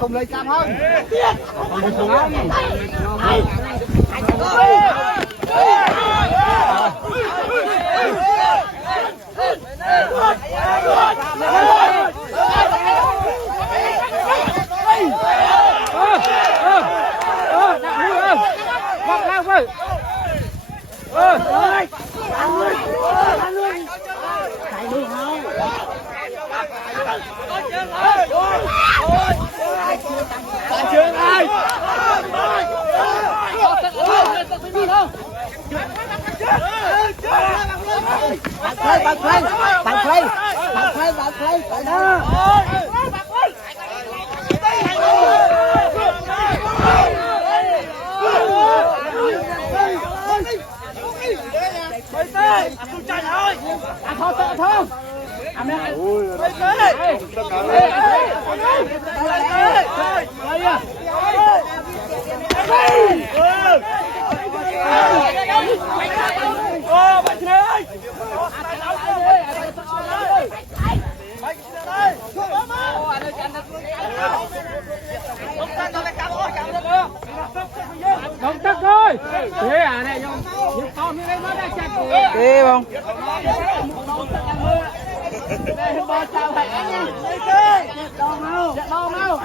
Cùng lấy cam hơn. Không tắt thôi. Thế à này không? Những con như đây nó đã chặt rồi. Kê không? Đây bò chào thẻ nha. Đo mau. Đo mau.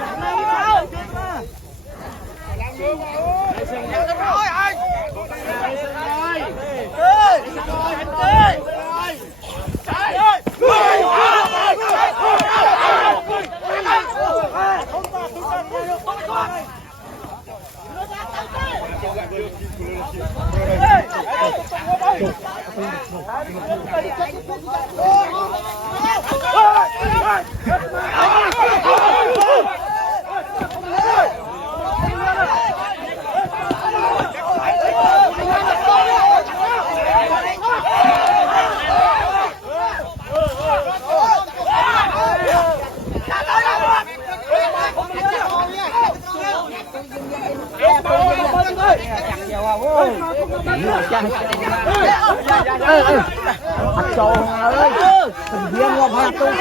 Hạt trâu ơi, thằng viên ngọc hạt tôi.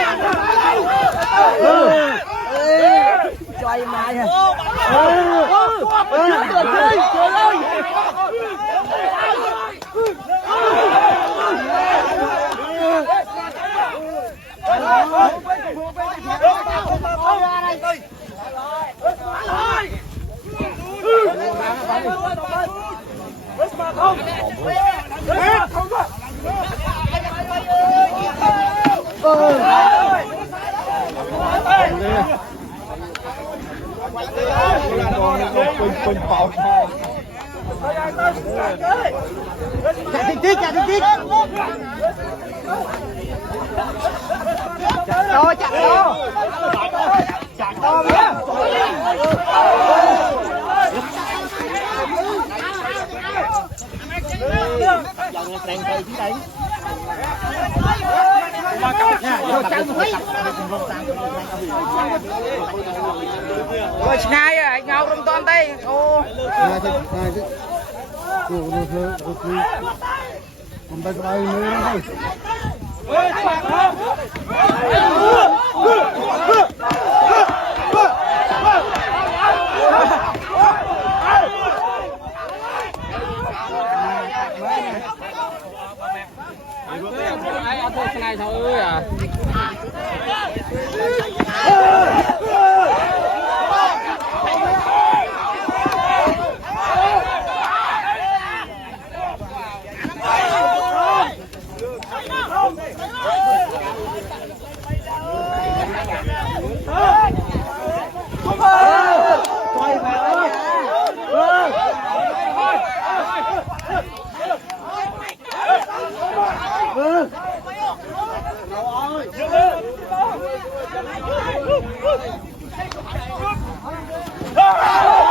Cho ai mai à? Chạy tích. Rồi chặt to. Chặt to nhá. Rồi ngay à, anh Ngọc đừng toàn tay. Ô. Này thôi à. Ah!